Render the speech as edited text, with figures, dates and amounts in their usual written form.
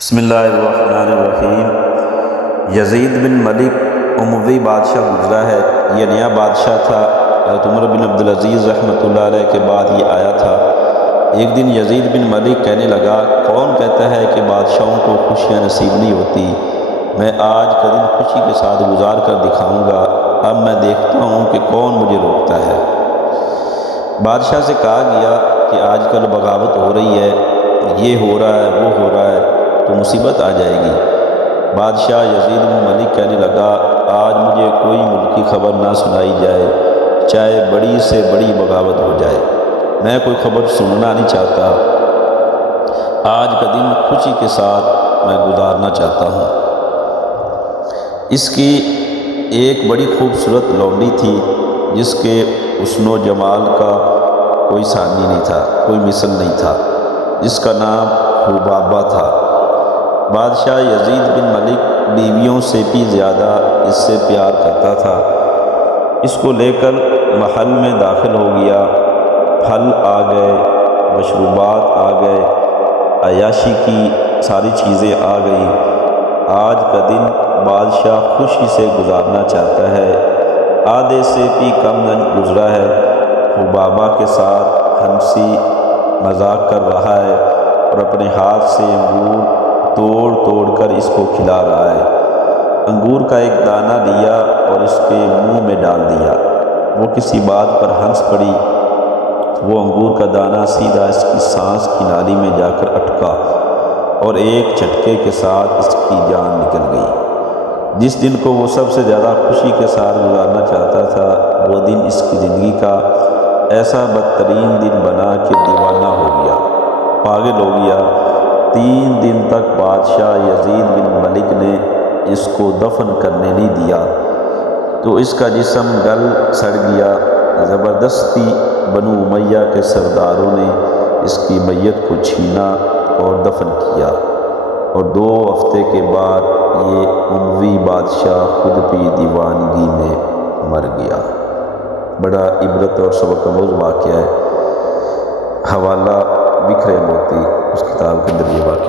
بسم اللہ الرحمن الرحیم۔ یزید بن ملک اموی بادشاہ گزرا ہے۔ یہ نیا بادشاہ تھا، حضرت عمر بن عبدالعزیز رحمۃ اللہ علیہ کے بعد یہ آیا تھا۔ ایک دن یزید بن ملک کہنے لگا، کون کہتا ہے کہ بادشاہوں کو خوشیاں نصیب نہیں ہوتی؟ میں آج کا دن خوشی کے ساتھ گزار کر دکھاؤں گا، اب میں دیکھتا ہوں کہ کون مجھے روکتا ہے۔ بادشاہ سے کہا گیا کہ آج کل بغاوت ہو رہی ہے، یہ ہو رہا ہے، وہ ہو رہا ہے، تو مصیبت آ جائے گی۔ بادشاہ یزید بن ملک کہنے لگا، آج مجھے کوئی ملکی خبر نہ سنائی جائے، چاہے بڑی سے بڑی بغاوت ہو جائے، میں کوئی خبر سننا نہیں چاہتا۔ آج کا دن خوشی کے ساتھ میں گزارنا چاہتا ہوں۔ اس کی ایک بڑی خوبصورت لونڈی تھی، جس کے حسن و جمال کا کوئی ثانی نہیں تھا، کوئی مثل نہیں تھا، جس کا نام حبابہ تھا۔ بادشاہ یزید بن ملک بیویوں سے بھی زیادہ اس سے پیار کرتا تھا۔ اس کو لے کر محل میں داخل ہو گیا۔ پھل آ گئے، مشروبات آ گئے، عیاشی کی ساری چیزیں آ گئیں۔ آج کا دن بادشاہ خوشی سے گزارنا چاہتا ہے۔ آدھے سے بھی کم دن گزرا ہے، حبابہ کے ساتھ ہنسی مذاق کر رہا ہے اور اپنے ہاتھ سے انگور توڑ توڑ کر اس کو کھلا رہا ہے۔ انگور کا ایک دانہ لیا اور اس کے منہ میں ڈال دیا۔ وہ کسی بات پر ہنس پڑی، وہ انگور کا دانہ سیدھا اس کی سانس کی نالی میں جا کر اٹکا اور ایک جھٹکے کے ساتھ اس کی جان نکل گئی۔ جس دن کو وہ سب سے زیادہ خوشی کے ساتھ گزارنا چاہتا تھا، وہ دن اس کی زندگی کا ایسا بدترین دن بنا کہ دیوانہ ہو گیا، پاگل ہو گیا۔ 3 دن تک بادشاہ یزید بن ملک نے اس کو دفن کرنے نہیں دیا، تو اس کا جسم گل سڑ گیا۔ زبردستی بنو امیہ کے سرداروں نے اس کی میت کو چھینا اور دفن کیا، اور 2 ہفتے کے بعد یہ اموی بادشاہ خود بھی دیوانگی میں مر گیا۔ بڑا عبرت اور سبق آموز واقعہ ہے۔ حوالہ بکھرے موتی، اس کتاب کے اندر یہ واقعہ